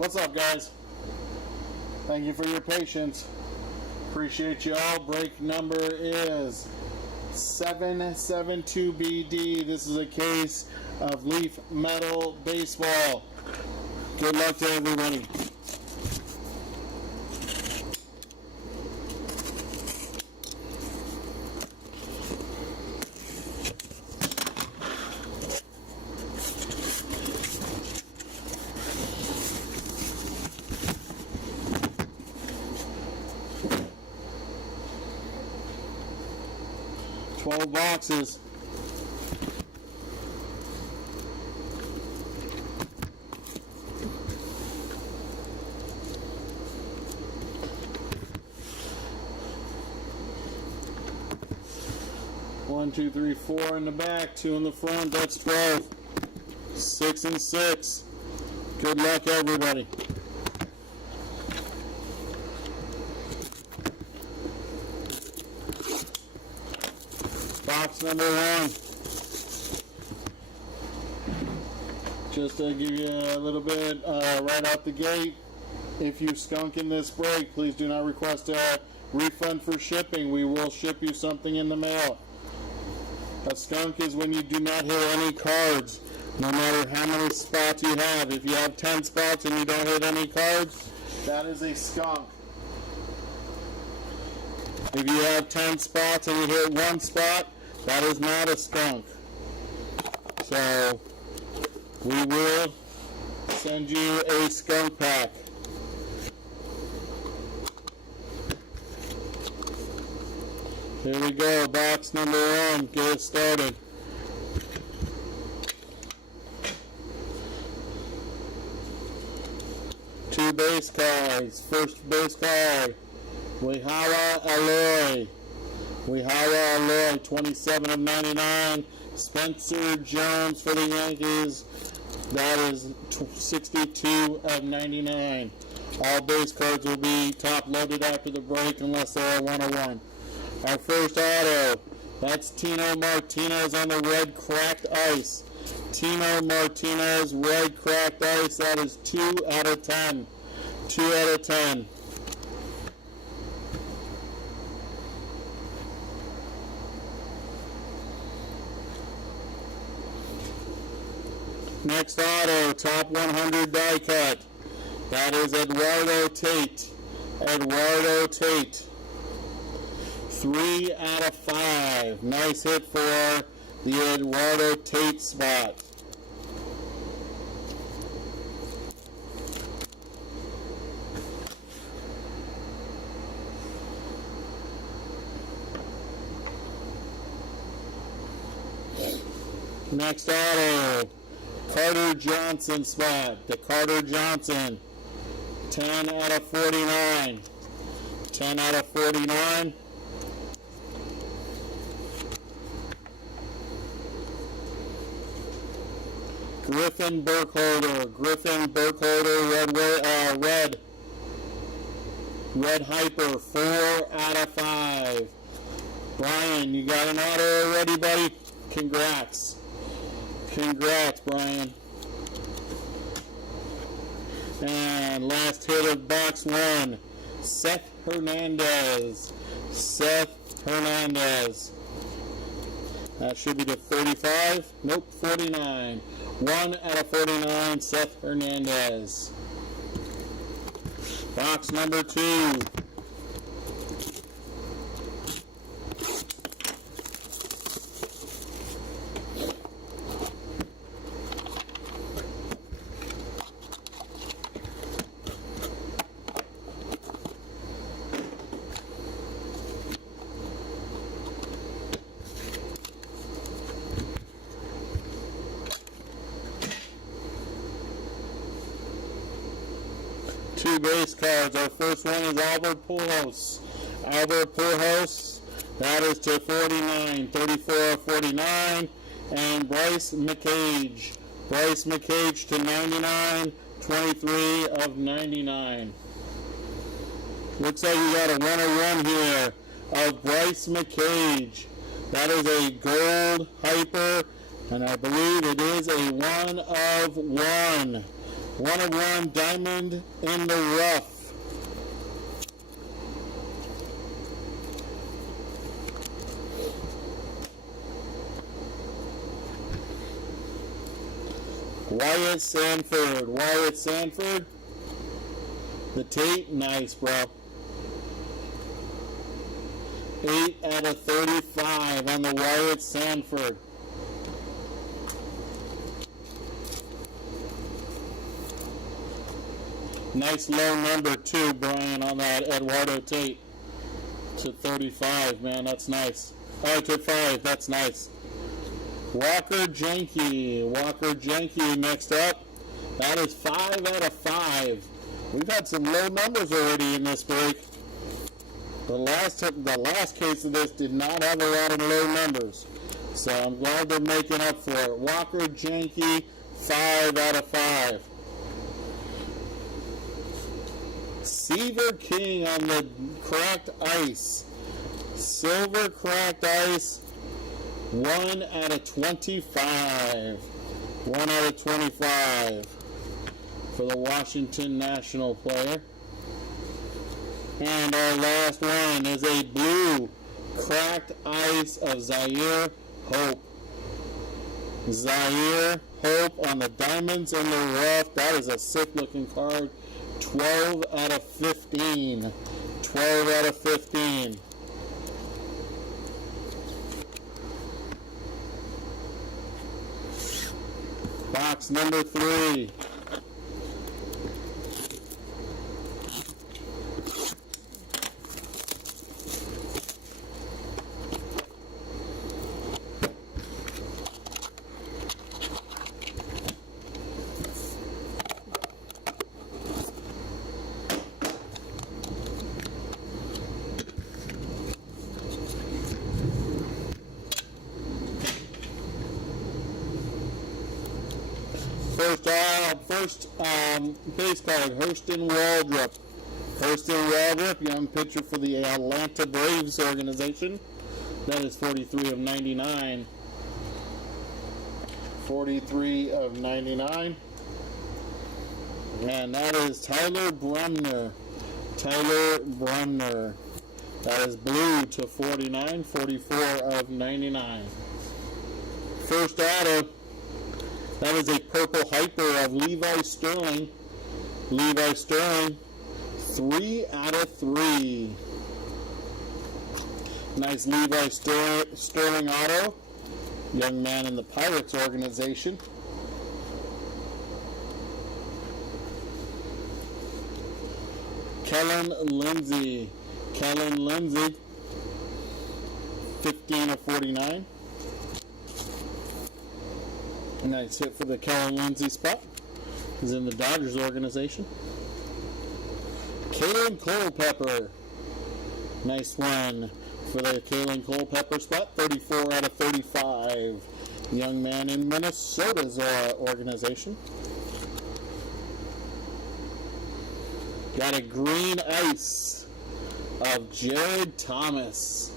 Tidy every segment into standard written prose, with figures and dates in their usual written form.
What's up, guys? Thank you for your patience. Appreciate you all. Break number is 772BD. This is a case of Leaf Metal Baseball. Good luck to everybody. Boxes. One, two, three, four in the back, 2 in the front. That's 12. 6 and 6. Good luck, everybody. Box number 1. Just to give you a little bit right out the gate, if you skunk in this break, please do not request a refund for shipping. We will ship you something in the mail. A skunk is when you do not hit any cards, no matter how many spots you have. If you have 10 spots and you don't hit any cards, that is a skunk. If you have 10 spots and you hit 1 spot, that is not a skunk. So, we will send you a skunk pack. Here we go, box number 1. Get it started. Two base cards. First base card, Wehawa Aloy. Wehawa Aloy, 27 of 99. Spencer Jones for the Yankees. That is 62 of 99. All base cards will be top loaded after the break unless they are 101. Our first auto, that's Tino Martinez on the red cracked ice. Tino Martinez, red cracked ice. That is 2 out of 10. 2 out of 10. Next auto, top 100 die cut. That is Eduardo Tate. Eduardo Tate. 3 out of 5. Nice hit for the Eduardo Tate spot. Next auto, Carter Johnson spot. The Carter Johnson. 10 out of 49. 10 out of 49. Griffin Burkholder. Griffin Burkholder, red hyper, 4 out of 5. Brian, you got an auto already, buddy? Congrats. Congrats, Brian. And last hit of box 1, Seth Hernandez. Seth Hernandez. That should be the 35. Nope, 49. 1 out of 49, Seth Hernandez. Box number 2. Two base cards. Our first one is Albert Pujols. Albert Pujols, that is to 49, 34 of 49. And Bryce McCage. Bryce McCage to 99, 23 of 99. Looks like we got a 101 here of Bryce McCage. That is a gold hyper, and I believe it is a 1 of 1. 1 of 1 diamond in the rough. Wyatt Sanford. Wyatt Sanford. The Tate. Nice, bro. 8 out of 35 on the Wyatt Sanford. Nice low number too, Brian, on that Eduardo Tate to 35, man. That's nice. Oh, to 5. That's nice. Walker Jenke. Walker Jenke next up. That is 5 out of 5. We've had some low numbers already in this break. The last case of this did not have a lot of low numbers. So I'm glad they're making up for it. Walker Jenke, 5 out of 5. Seaver King on the cracked ice. Silver cracked ice, 1 out of 25. 1 out of 25 for the Washington National player. And our last one is a blue cracked ice of Zaire Hope. Zaire Hope on the diamonds in the rough. That is a sick looking card. 12 out of 15. 12 out of 15. Box number 3. First base card, Hurston Waldrop. Hurston Waldrop, young pitcher for the Atlanta Braves organization. That is 43 of 99. 43 of 99. And that is Tyler Brumner. Tyler Brumner. That is blue to 49, 44 of 99. First auto. That is a purple hyper of Levi Sterling. Levi Sterling, 3 out of 3. Nice Levi Sterling auto. Young man in the Pirates organization. Kellen Lindsey. Kellen Lindsey, 15 of 49. A nice hit for the Kellen Lindsey spot. He's in the Dodgers organization. Kalen Culpepper. Nice one for the Kalen Culpepper spot. 34 out of 35. Young man in Minnesota's organization. Got a green ice of Jared Thomas.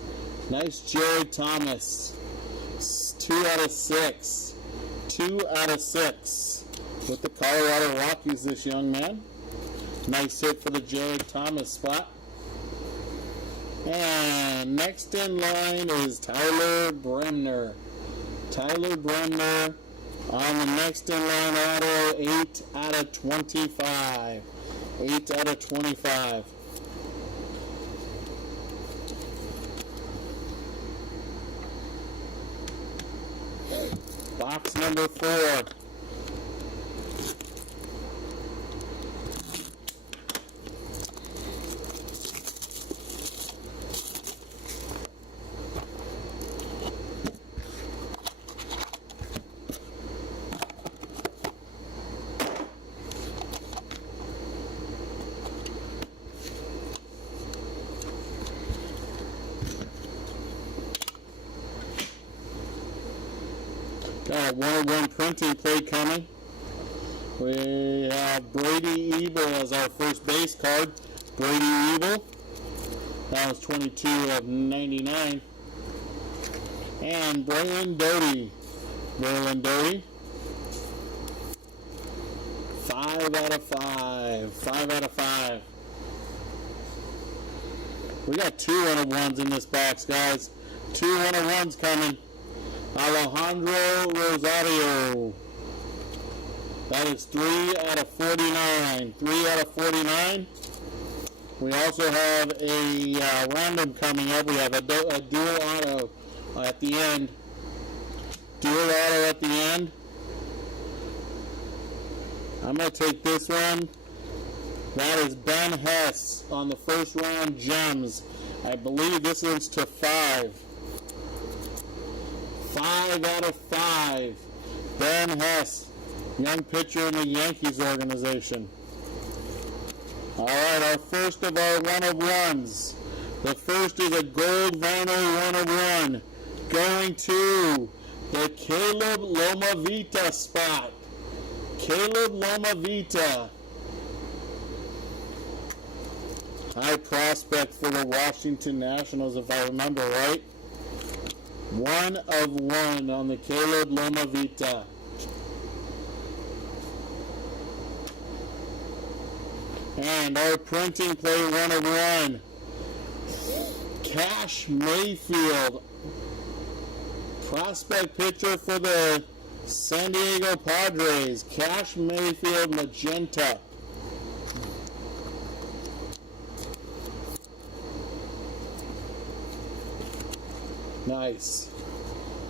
Nice Jared Thomas. 2 out of 6. 2 out of 6 with the Colorado Rockies, this young man. Nice hit for the Jared Thomas spot. And next in line is Tyler Bremner. Tyler Bremner on the next in line auto, 8 out of 25. 8 out of 25. Box number 4. Got a 101 printing plate coming. We have Brady Ebel as our first base card. Brady Ebel. That was 22 of 99. And Braylon Doty. Braylon Doty. 5 out of 5. 5 out of 5. We got 2 1-of-1s in this box, guys. 2 1-of-1s coming. Alejandro Rosario. That is 3 out of 49. 3 out of 49. We also have a random coming up. We have a dual auto at the end. Dual auto at the end. I'm going to take this one. That is Ben Hess on the first round gems. I believe this is to 5. 5 out of 5. Ben Hess, young pitcher in the Yankees organization. All right, our first of our 1-of-1s. The first is a gold vinyl 1-of-1 going to the Caleb Lomavita spot. Caleb Lomavita. High prospect for the Washington Nationals, if I remember right. 1-of-1 on the Caleb Lomavita. And our printing plate 1-of-1. Cash Mayfield. Prospect pitcher for the San Diego Padres. Cash Mayfield magenta. Nice.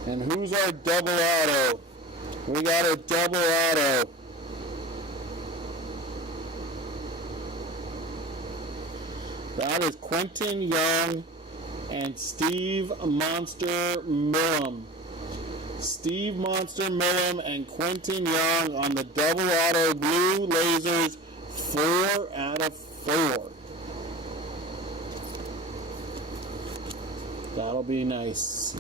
And who's our double auto? We got a double auto. That is Quentin Young and Steve Monster Millam. Steve Monster Millam and Quentin Young on the double auto blue lasers, 4 out of 4. That'll be nice.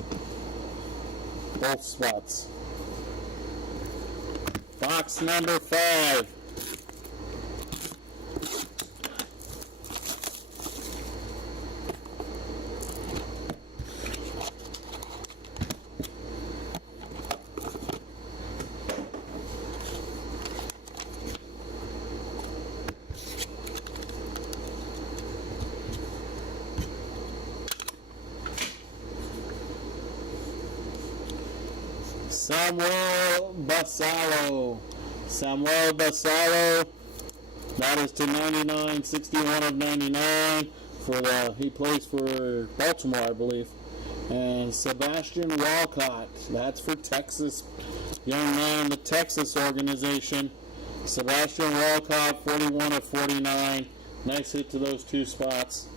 Both spots. Box number 5. Samuel Basallo. Samuel Basallo. That is to 99, 61 of 99. He plays for Baltimore, I believe. And Sebastian Walcott. That's for Texas. Young man in the Texas organization. Sebastian Walcott, 41 of 49. Nice hit to those 2 spots.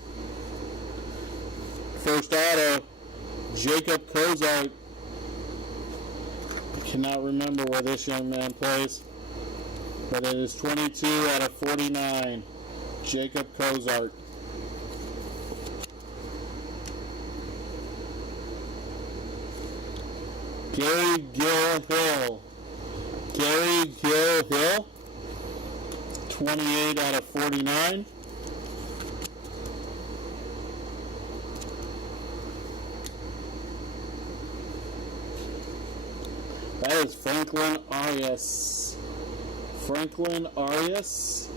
First auto, Jacob Cozart. I cannot remember where this young man plays, but it is 22 out of 49. Jacob Cozart. Gary Gill Hill. Gary Gill Hill. 28 out of 49. That is Franklin Arias. Franklin Arias.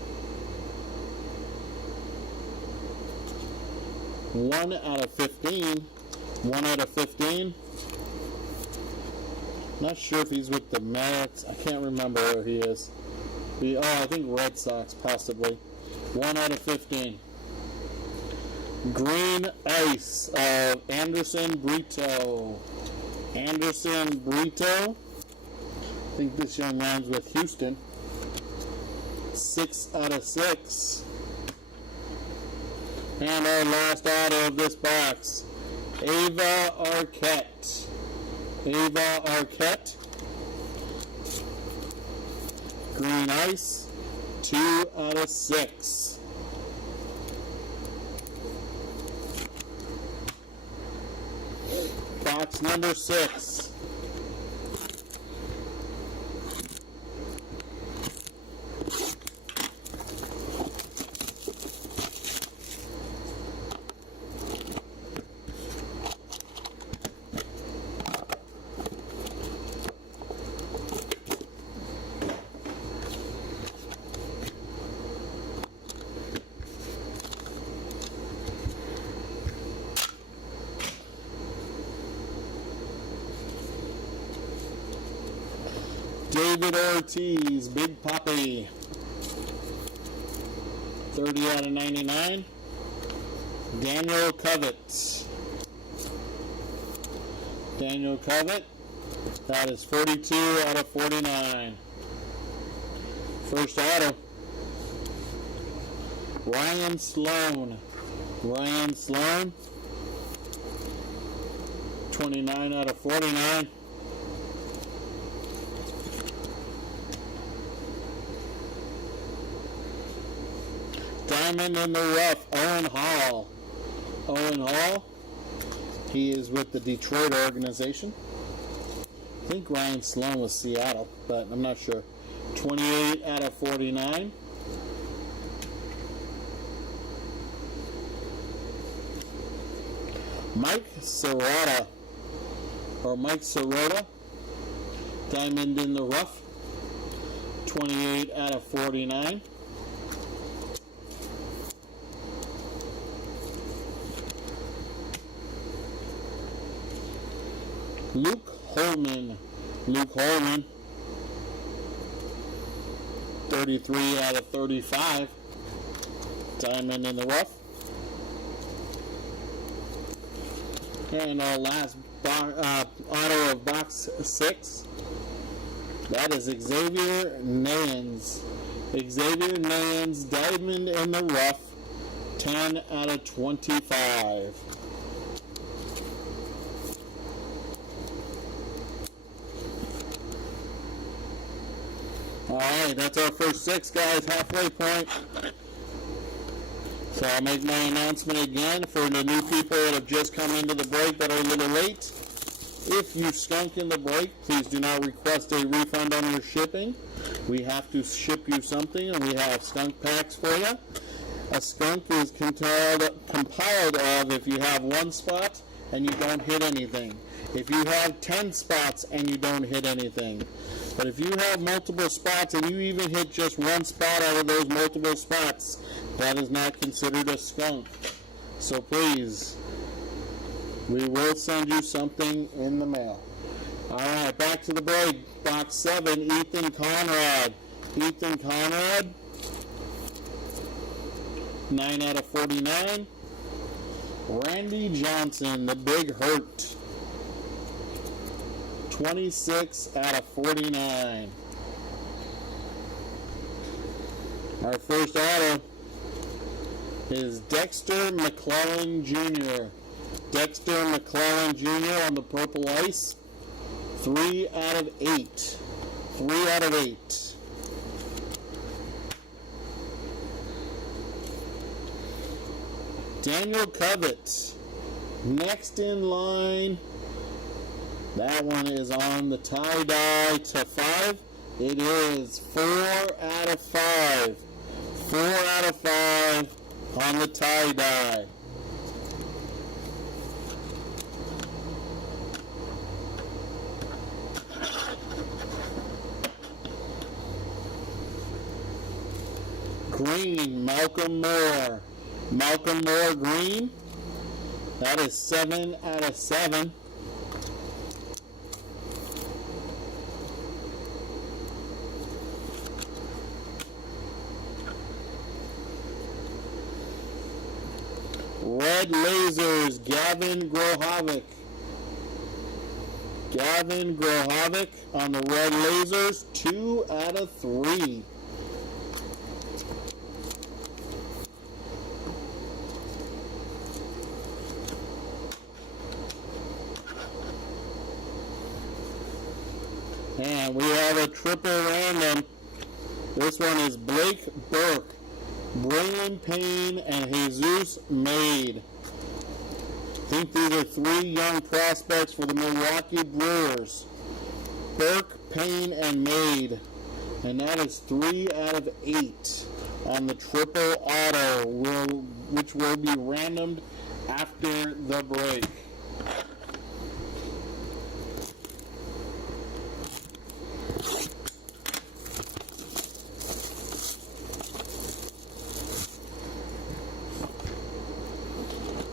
1 out of 15. 1 out of 15. Not sure if he's with the Mets. I can't remember where he is. I think Red Sox, possibly. 1 out of 15. Green Ice of Anderson Brito. Anderson Brito. I think this young man's with Houston. 6 out of 6. And our last auto of this box, Ava Arquette. Ava Arquette. Green Ice. 2 out of 6. Box number 6. David Ortiz, Big Papi. 30 out of 99. Daniel Covett. Daniel Covett. That is 42 out of 49. First auto. Ryan Sloan. Ryan Sloan. 29 out of 49. Diamond in the rough, Owen Hall. Owen Hall. He is with the Detroit organization. I think Ryan Sloan was Seattle, but I'm not sure. 28 out of 49. Mike Sirota. Or Mike Sirota. Diamond in the rough. 28 out of 49. Luke Holman. Luke Holman. 33 out of 35. Diamond in the rough. And our last auto of box 6. That is Xavier Nance. Xavier Nance, diamond in the rough. 10 out of 25. Alright, that's our first 6, guys. Halfway point. So I'll make my announcement again for the new people that have just come into the break that are a little late. If you skunk in the break, please do not request a refund on your shipping. We have to ship you something, and we have skunk packs for you. A skunk is compiled of if you have 1 spot and you don't hit anything. If you have 10 spots and you don't hit anything. But if you have multiple spots and you even hit just 1 spot out of those multiple spots, that is not considered a skunk. So please, we will send you something in the mail. Alright, back to the break. Box 7, Ethan Conrad. Ethan Conrad, 9 out of 49. Randy Johnson, the Big Hurt. 26 out of 49. Our first auto is Dexter McClellan Jr. Dexter McClellan Jr. on the purple ice. 3 out of 8. 3 out of 8. Daniel Covett. Next in line. That one is on the tie-dye to 5. It is 4 out of 5. 4 out of 5 on the tie-dye. Green, Malcolm Moore. Malcolm Moore green. That is 7 out of 7. Red Lasers, Gavin Grohovic. Gavin Grohovic on the Red Lasers, 2 out of 3. And we have a triple random. This one is Blake Burke, Braylon Payne, and Jesus Made. I think these are 3 young prospects for the Milwaukee Brewers. Burke, Payne, and Made. And that is 3 out of 8 on the triple auto, which will be randomed after the break.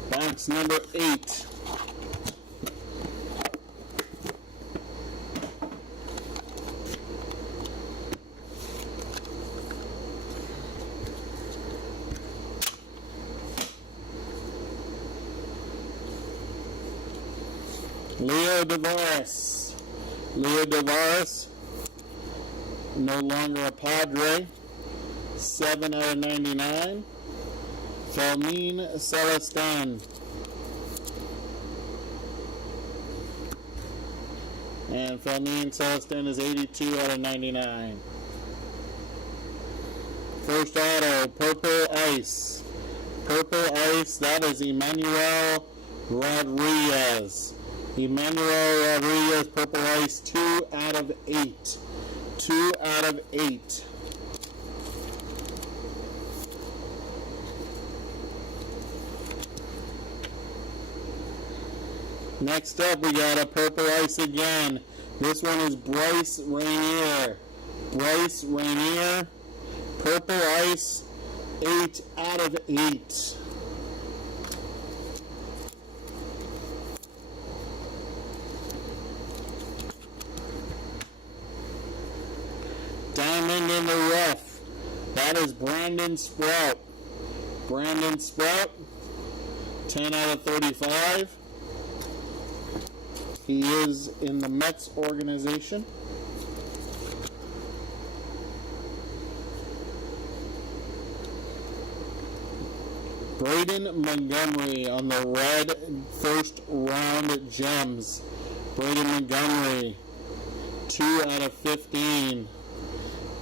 Box number 8. Leo Tavares. Leo Tavares, no longer a Padre. 7 out of 99. Felmin Celestin. And Felmin Celestin is 82 out of 99. First auto, Purple Ice. Purple Ice, that is Emmanuel Rodriguez. Emmanuel Rodriguez, Purple Ice, 2 out of 8. 2 out of 8. Next up, we got a Purple Ice again. This one is Bryce Rainier. Bryce Rainier, Purple Ice, 8 out of 8. Diamond in the Rough. That is Brandon Sprout. Brandon Sprout, 10 out of 35. He is in the Mets organization. Braden Montgomery on the red first round gems. Braden Montgomery, 2 out of 15.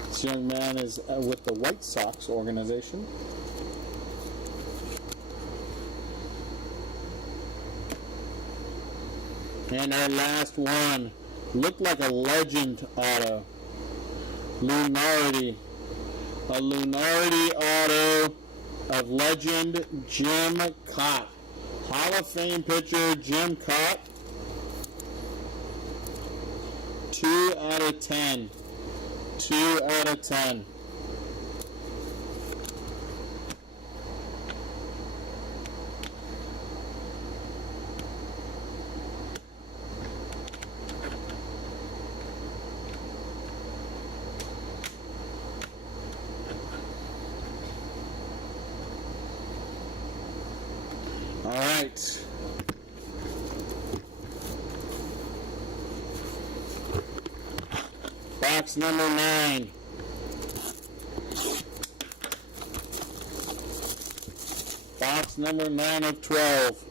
This young man is with the White Sox organization. And our last one, looked like a legend auto. Lunardi. A Lunardi auto of legend Jim Kaat. Hall of Fame pitcher Jim Kaat. 2 out of 10. 2 out of 10. All right. Box number 9. Box number 9 of 12.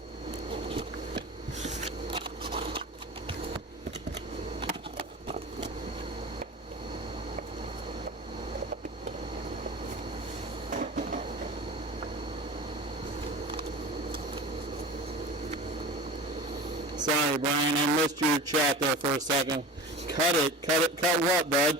Sorry, Brian, I missed your chat there for a second. Cut what, bud?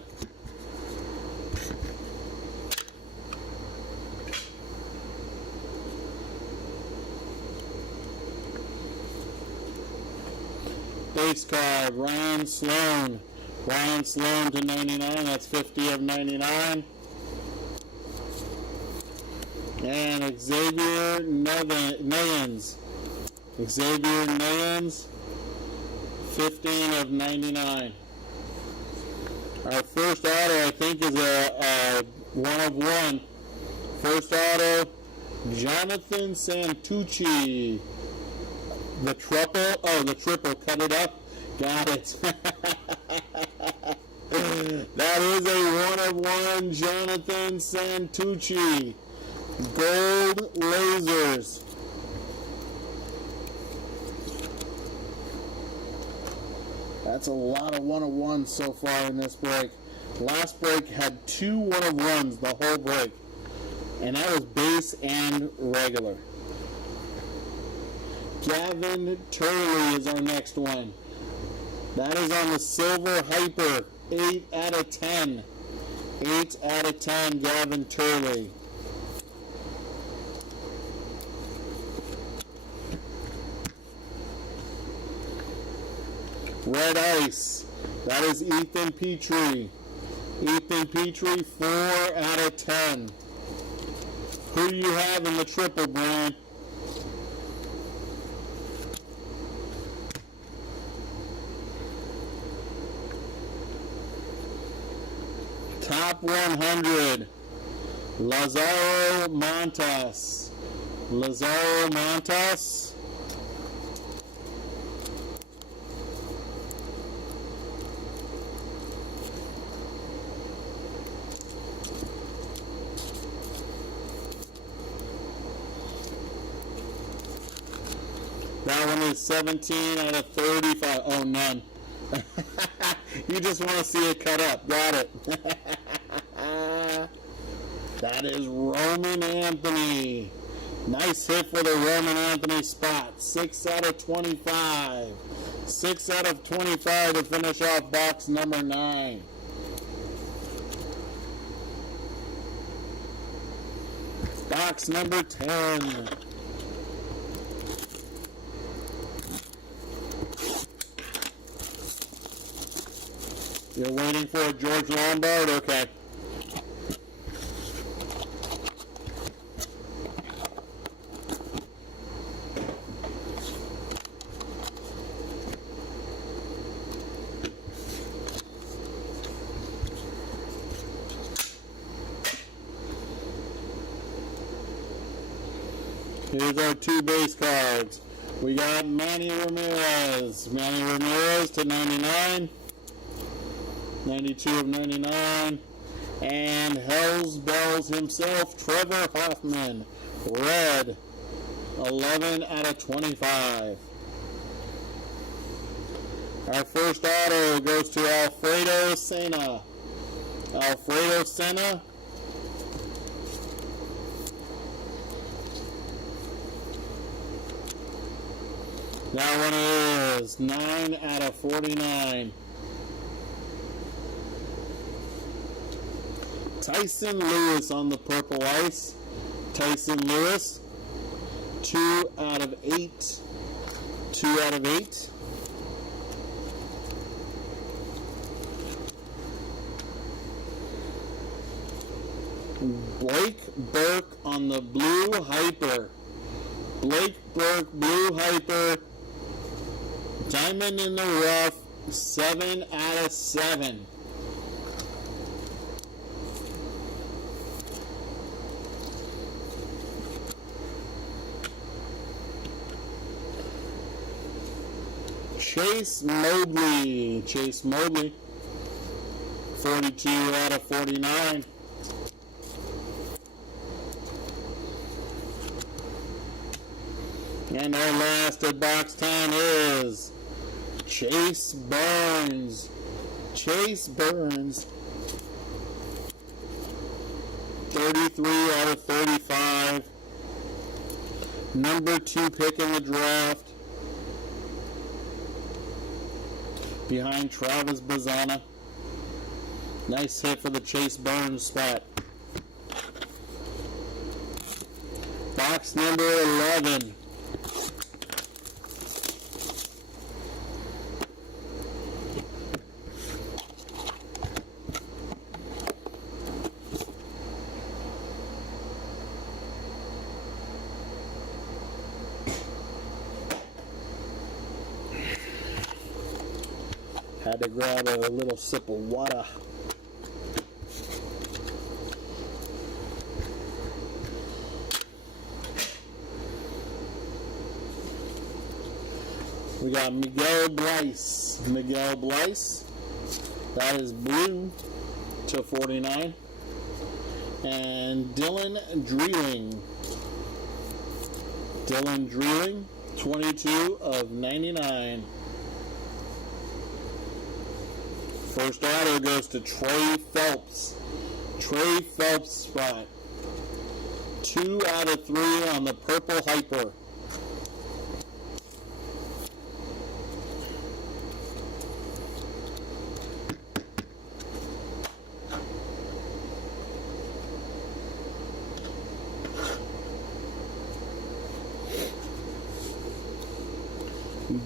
Base card, Ryan Sloan. Ryan Sloan to 99, that's 50 of 99. And Xavier Nayans. Xavier Nayans, 15 of 99. Our first auto, I think, is a 1 of 1. First auto, Jonathan Santucci. The triple, cut it up. Got it. That is a 1 of 1 Jonathan Santucci. Gold lasers. That's a lot of 1 of 1s so far in this break. Last break had 2 1 of 1s the whole break. And that was base and regular. Gavin Turley is our next one. That is on the Silver Hyper. 8 out of 10. 8 out of 10, Gavin Turley. Red Ice. That is Ethan Petrie. Ethan Petrie, 4 out of 10. Who do you have in the triple, Brian? Top 100. Lazaro Montas. Lazaro Montas. one is 17 out of 35. Oh, none. You just want to see it cut up. Got it. That is Roman Anthony. Nice hit for the Roman Anthony spot. 6 out of 25. 6 out of 25 to finish off box number 9. Box number 10. You're waiting for a George Lombard? Okay. Here's our 2 base cards. We got Manny Ramirez. Manny Ramirez to 99. 92 of 99. And Hells Bells himself, Trevor Hoffman. Red. 11 out of 25. Our first auto goes to Alfredo Senna. Alfredo Senna. That one is 9 out of 49. Tyson Lewis on the purple ice. Tyson Lewis, 2 out of 8. 2 out of 8. Blake Burke on the blue Hyper. Blake Burke, blue Hyper. Diamond in the rough, 7 out of 7. Chase Mobley. Chase Mobley, 42 out of 49. And our last at box 10 is Chase Burns. Chase Burns, 33 out of 35. Number 2 pick in the draft. Behind Travis Bazzana. Nice hit for the Chase Burns spot. Box number 11. Had to grab a little sip of water. We got Miguel Bryce. Miguel Bryce. That is blue to 49. And Dylan Dreeling. Dylan Dreeling, 22 of 99. First auto goes to Trey Phelps. Trey Phelps spot. 2 out of 3 on the purple Hyper.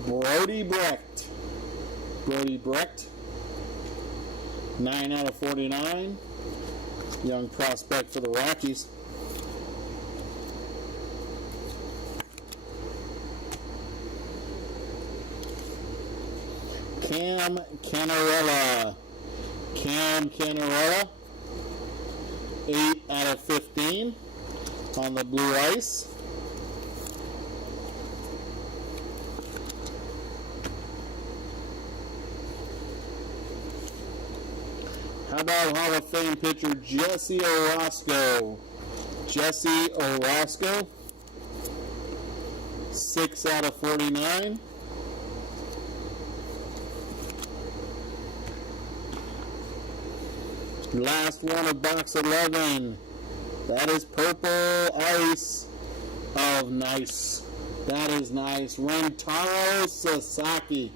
Brody Brecht. Brody Brecht. 9 out of 49. Young prospect for the Rockies. Cam Cannarella. Cam Cannarella. 8 out of 15 on the blue ice. How about Hall of Fame pitcher Jesse Orosco? Jesse Orosco, 6 out of 49. Last one of box 11. That is Purple Ice of nice. That is nice. Rentaro Sasaki.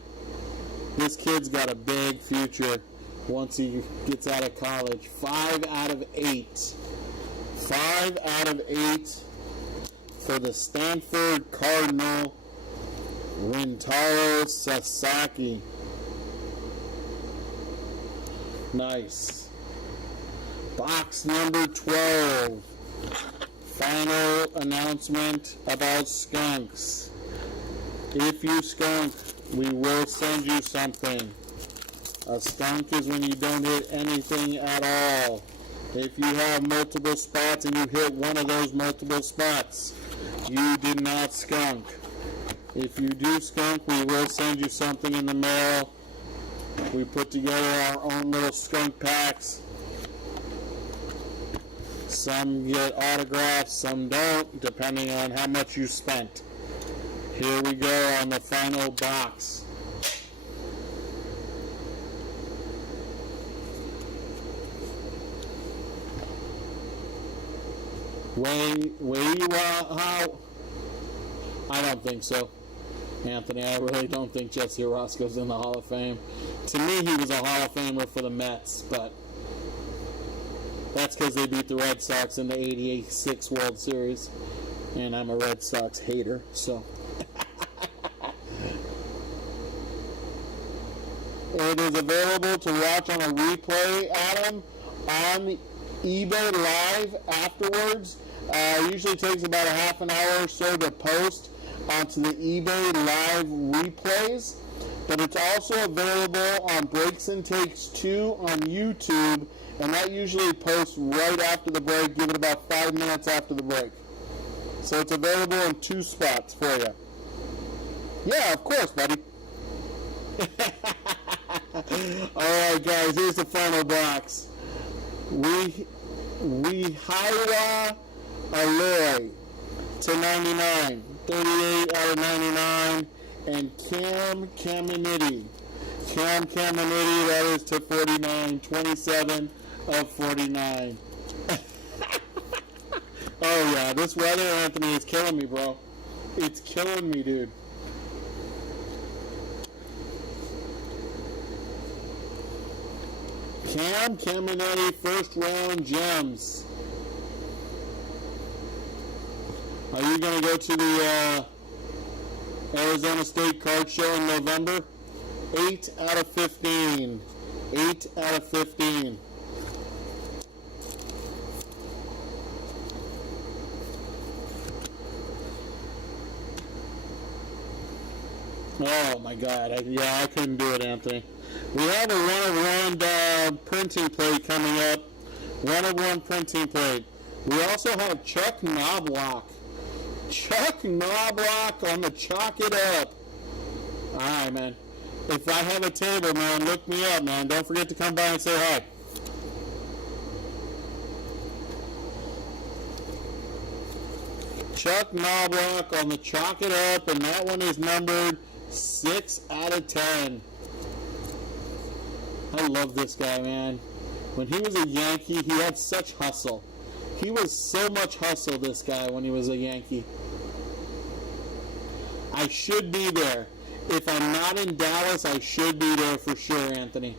This kid's got a big future once he gets out of college. 5 out of 8. 5 out of 8 for the Stanford Cardinal, Rentaro Sasaki. Nice. Box number 12. Final announcement about skunks. If you skunk, we will send you something. A skunk is when you don't hit anything at all. If you have multiple spots and you hit one of those multiple spots, you did not skunk. If you do skunk, we will send you something in the mail. We put together our own little skunk packs. Some get autographs, some don't, depending on how much you spent. Here we go on the final box. How? I don't think so, Anthony. I really don't think Jesse Orosco's in the Hall of Fame. To me, he was a Hall of Famer for the Mets, but that's because they beat the Red Sox in the '86 World Series, and I'm a Red Sox hater, so. It is available to watch on a replay, Adam, on eBay Live afterwards. Usually takes about a half an hour or so to post onto the eBay Live replays, but it's also available on Breaks and Takes 2 on YouTube, and that usually posts right after the break. Give it about 5 minutes after the break. So it's available in 2 spots for you. Yeah, of course, buddy. Alright guys, here's the final box. Weihaiwa Aloy to 99. 38 out of 99. And Cam Caminiti. That is to 49. 27 of 49. Oh yeah, this weather, Anthony, is killing me, bro. It's killing me, dude. Cam Caminiti, first round gems. Are you going to go to the Arizona State Card Show in November? 8 out of 15. 8 out of 15. Oh my God. I couldn't do it, Anthony. We have a one-of-one printing plate coming up. One-of-one printing plate. We also have Chuck Knobloch. Chuck Knobloch on the Chalk It Up. Alright, man. If I have a table, man, look me up, man. Don't forget to come by and say hi. Chuck Knobloch on the Chalk It Up, and that one is numbered 6 out of 10. I love this guy, man. When he was a Yankee, he had such hustle. He was so much hustle, this guy, when he was a Yankee. I should be there. If I'm not in Dallas, I should be there for sure, Anthony.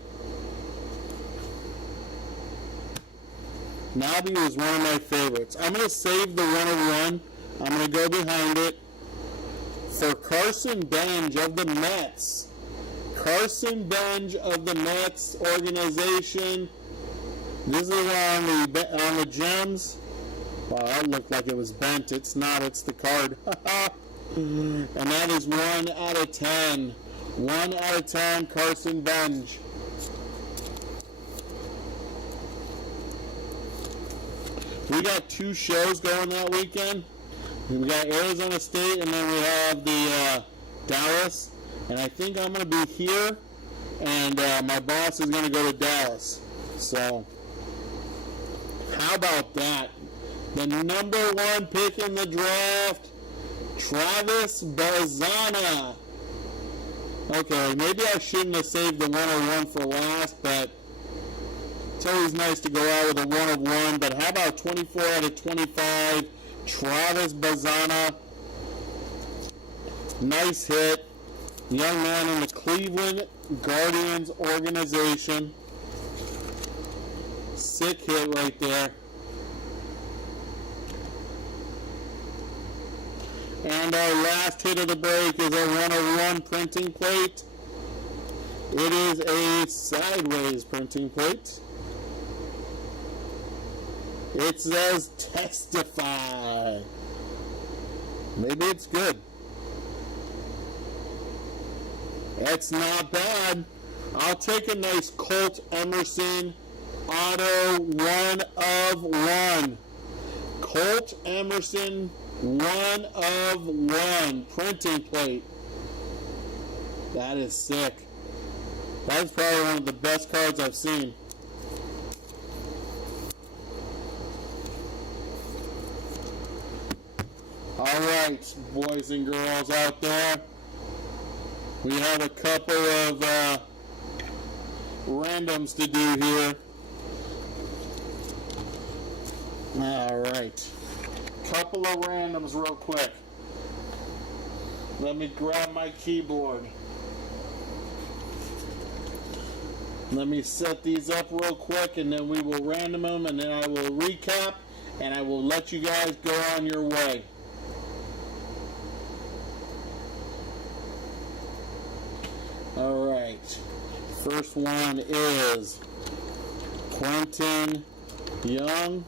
Nobby was one of my favorites. I'm going to save the one-of-one. I'm going to go behind it for Carson Bench of the Mets. Carson Bench of the Mets organization. This is on the gems. Wow, that looked like it was bent. It's not. It's the card. And that is 1 out of 10. 1 out of 10, Carson Bench. We got 2 shows going that weekend. We got Arizona State, and then we have the Dallas. And I think I'm going to be here, and my boss is going to go to Dallas. So, how about that? The number 1 pick in the draft, Travis Bazana. Okay, maybe I shouldn't have saved the 101 for last, but it's always nice to go out with a 1 of 1. But how about 24 out of 25? Travis Bazana. Nice hit. Young man in the Cleveland Guardians organization. Sick hit right there. And our last hit of the break is a 1 of 1 printing plate. It is a sideways printing plate. It says testify. Maybe it's good. That's not bad. I'll take a nice Colt Emerson auto 1 of 1. Colt Emerson 1 of 1 printing plate. That is sick. That's probably one of the best cards I've seen. Alright, boys and girls out there. We have a couple of randoms to do here. Alright. Couple of randoms real quick. Let me grab my keyboard. Let me set these up real quick and then we will random them and then I will recap and I will let you guys go on your way. Alright, first one is Quentin Young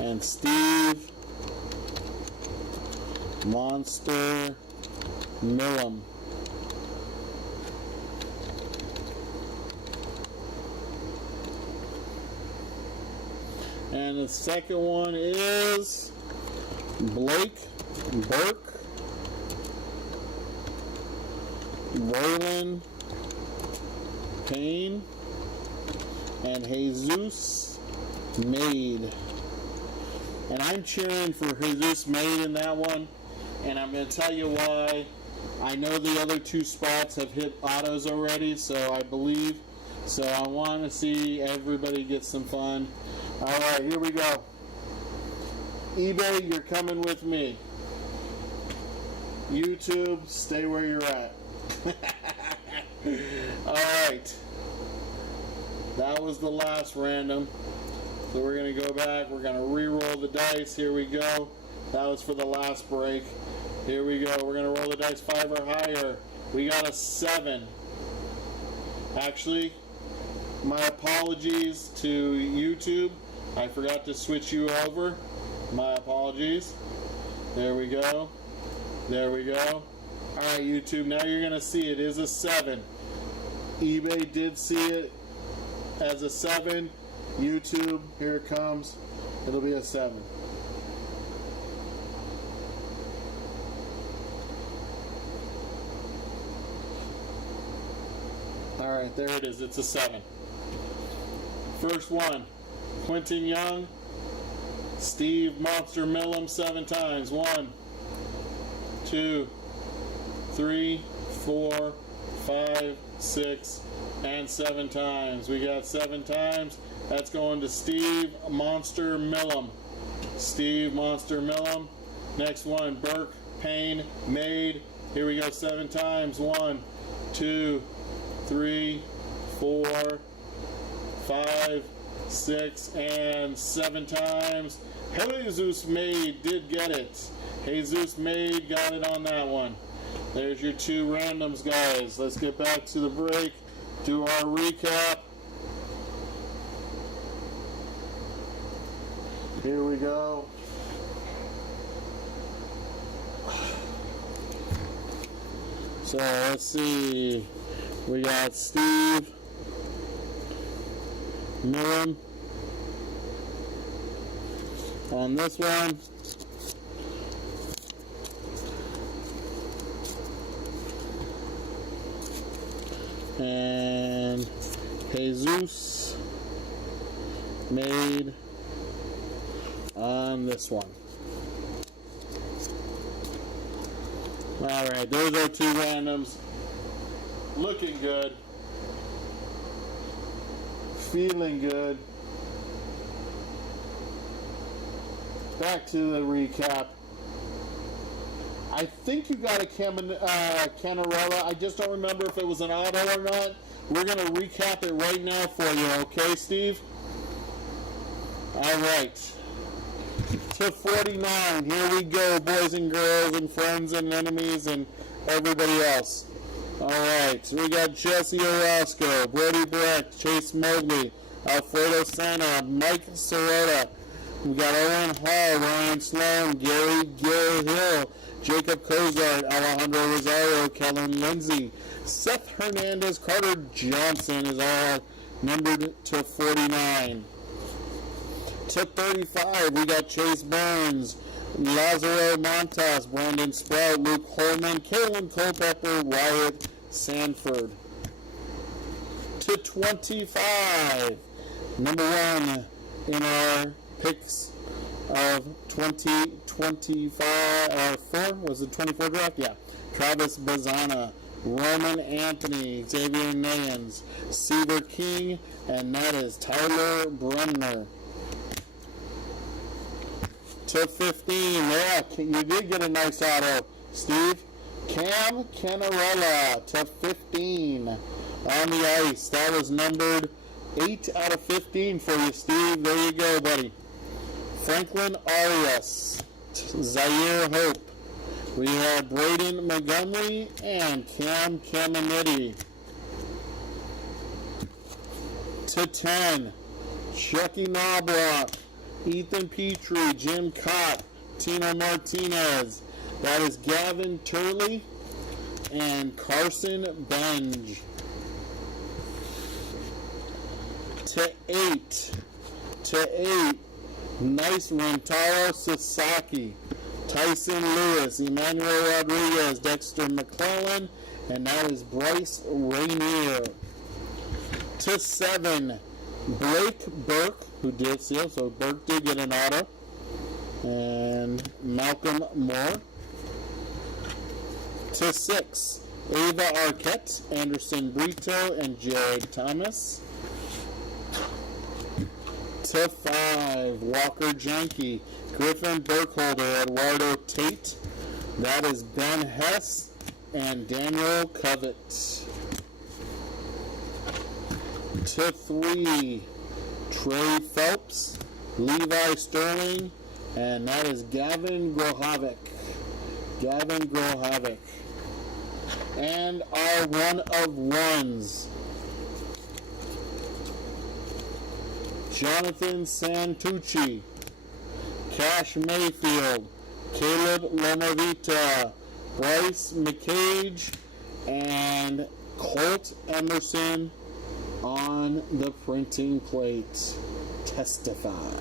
and Steve Monster Millam. And the second one is Blake Burke, Waylon Payne, and Jesus Made. And I'm cheering for Jesus Made in that one, and I'm going to tell you why. I know the other two spots have hit autos already, so I believe. So I want to see everybody get some fun. Alright, here we go. eBay, you're coming with me. YouTube, stay where you're at. Alright. That was the last random. So we're going to go back. We're going to re-roll the dice. Here we go. That was for the last break. Here we go. We're going to roll the dice 5 or higher. We got a 7. Actually, my apologies to YouTube. I forgot to switch you over. My apologies. There we go. There we go. Alright, YouTube, now you're going to see it is a 7. eBay did see it as a 7. YouTube, here it comes. It'll be a 7. Alright, there it is. It's a 7. First one, Quentin Young, Steve Monster Millam 7 times. 1, 2, 3, 4, 5, 6, and 7 times. We got 7 times. That's going to Steve Monster Millam. Steve Monster Millam. Next one, Burke Payne Made. Here we go, 7 times. 1, 2, 3, 4, 5, 6, and 7 times. Jesus Made did get it. Jesus Made got it on that one. There's your 2 randoms, guys. Let's get back to the break, do our recap. Here we go. So let's see. We got Steve Millam on this one. And Jesus Made on this one. Alright, those are two randoms. Looking good. Feeling good. Back to the recap. I think you got a Cannarella. I just don't remember if it was an auto or not. We're going to recap it right now for you, okay, Steve? All right. To 49. Here we go, boys and girls and friends and enemies and everybody else. All right. So we got Jesse Orozco, Brody Brecht, Chase Mobley, Alfredo Santa, Mike Sirota. We got Owen Hall, Ryan Sloan, Gary Hill, Jacob Cozart, Alejandro Rosario, Kellen Lindsay, Seth Hernandez, Carter Johnson is all numbered to 49. To 35, we got Chase Burns, Lazaro Montas, Brandon Sprout, Luke Holman, Kalen Culpepper, Wyatt Sanford. To 25, number one in our picks of 2024, was it 24 draft? Yeah. Travis Bazana, Roman Anthony, Xavier Nayans, Seaver King, and that is Tyler Brumner. To 15, yeah, you did get a nice auto, Steve. Cam Cannarella to 15 on the ice. That was numbered 8 out of 15 for you, Steve. There you go, buddy. Franklin Arias, Zaire Hope. We have Braden Montgomery and Cam Caminetti. To 10, Chucky Knobloch, Ethan Petrie, Jim Cott, Tino Martinez. That is Gavin Turley and Carson Benge. To 8, nice Rentaro Sasaki, Tyson Lewis, Emmanuel Rodriguez, Dexter McClellan, and that is Bryce Rainier. To 7, Blake Burke, who did steal, so Burke did get an auto, and Malcolm Moore. To 6, Ava Arquette, Anderson Brito, and Jared Thomas. To 5, Walker Janke, Griffin Burkholder, Eduardo Tate. That is Ben Hess and Daniel Covett. To 3, Trey Phelps, Levi Sterling, and that is Gavin Grohavik. And our one of ones, Jonathan Santucci, Cash Mayfield, Caleb Lomavita, Bryce McCage, and Colt Emerson on the printing plate. Testify.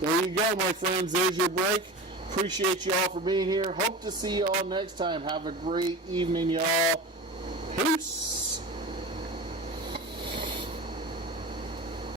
There you go, my friends. There's your break. Appreciate you all for being here. Hope to see you all next time. Have a great evening, y'all. Peace.